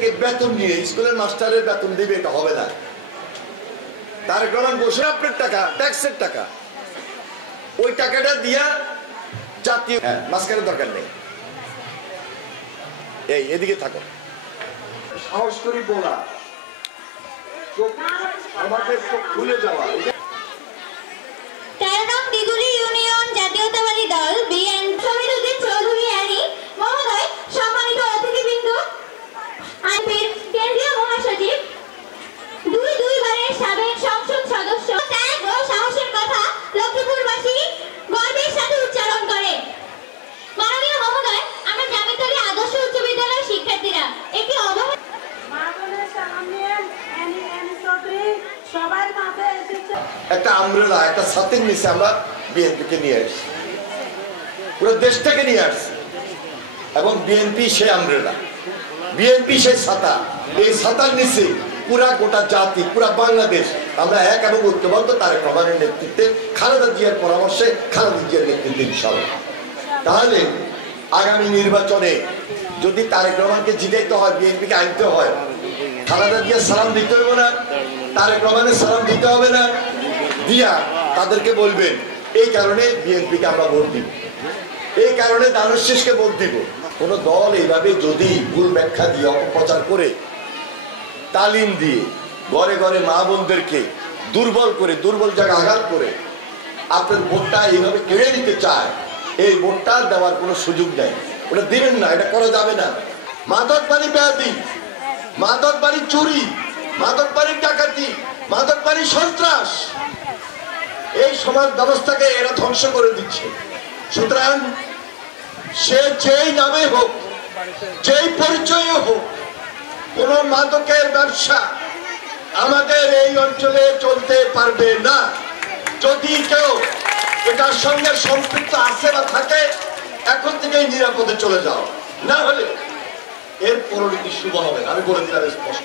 থেকে বেতন নিয়ে স্কুলের মাস্টারের বেতন দিবে, এটা হবে না। তারেক রহমান বসে আপনার টাকা, ট্যাক্সের টাকা, ওই টাকাটা দিয়া জাতীয় মাঝখানে দরকার নেই। এই এদিকে থাকো, সাহস করি বলা, আমাদের চোখ খুলে যাওয়া। 13 নং দিগুলি ইউনিয়ন জাতীয়তাবাদী দল বিএনপি শহীদুদ্দিন চৌধুরী আলী মহোদয়, সম্মানিত অতিথিবৃন্দ, আইপির কেন্দ্রীয় মহাসচিব, দুইবারের সাবেক সংসদ সদস্য, ত্যাগ ও সাহসের কথা লক্ষ্মীপুরবাসী গর্বের সাথে উচ্চারণ করে। মাননীয় মহোদয়, আমরা জামিতলী আদর্শ উচ্চ বিদ্যালয়ের শিক্ষার্থীরা একটি একটা আমব্রেলা, একটা ছাতির নিচে আমরা বিএনপিকে নিয়ে আসছি, পুরো দেশটাকে নিয়ে আসছি, এবং বিএনপি সেই আমব্রেলা, বিএনপি সেই ছাতা। এই ছাতার নিচে পুরা গোটা জাতি, পুরা বাংলাদেশ আমরা এক এবং ঐক্যবদ্ধ। তারেক রহমানের নেতৃত্বে, খালেদা জিয়ার পরামর্শে, খালেদা জিয়ার নেতৃত্বে ইনশাআল্লাহ। তাহলে আগামী নির্বাচনে যদি তারেক রহমানকে জিতাইতে হয়, বিএনপিকে আনতে হয়, খালেদা জিয়ার সালাম দিতে হবে না, তারেক রহমানের সালাম দিতে হবে না, দিয়া তাদেরকে বলবেন এই কারণে বিএনপিকে আমরা ভোট দিব, এই কারণে দানের শেষকে ভোট দিব। কোন দল এইভাবে যদি ভুল ব্যাখ্যা দিয়ে, অপপ্রচার করে, তালিম দিয়ে, ঘরে ঘরে মা বোনদেরকে দুর্বল করে, দুর্বল জায়গা আঘাত করে আপনার ভোটটা এইভাবে কেড়ে নিতে চায়, এই ভোটটা দেওয়ার কোনো সুযোগ নেই, ওটা দিবেন না, এটা করা যাবে না। মাদক বাড়ি ব্যাধি, মাদক বাড়ি চুরি, মাদক বাড়ির ডাকাতি, মাদক বাড়ি সন্ত্রাস, এই সমাজ ব্যবস্থাকে এরা ধ্বংস করে দিচ্ছে। সুতরাং সে যেই নামে হোক, যেই পরিচয়ে হোক, কোন মাদকের ব্যবসা আমাদের এই অঞ্চলে চলতে পারবে না। যদি কেউ এটার সঙ্গে সম্পৃক্ত আছে বা থাকে, এখন থেকেই নিরাপদে চলে যাও, না হলে এর পরিণতি শুভ হবে, আমি বলে দিলাম স্পষ্ট।